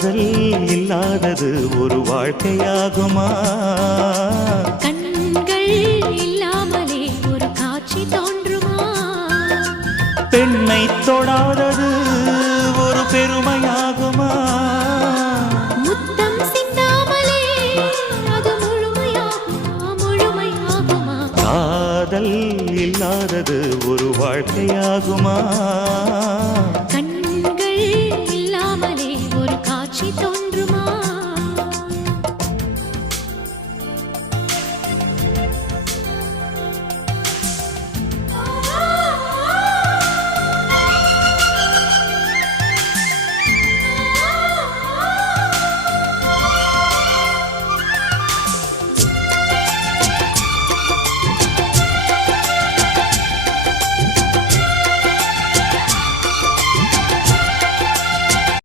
காதல் இல்லாதது ஒரு வாழ்க்கையாகுமா? கண்கள் இல்லாமலே ஒரு காட்சி தோன்றுமா? பெண்ணை தொடாதது ஒரு பெருமையாகுமா? முத்தம் சிந்தாமலே அது முழுமையாகுமா? முழுமையாகுமா? காதல் இல்லாதது ஒரு வாழ்க்கையாகுமா?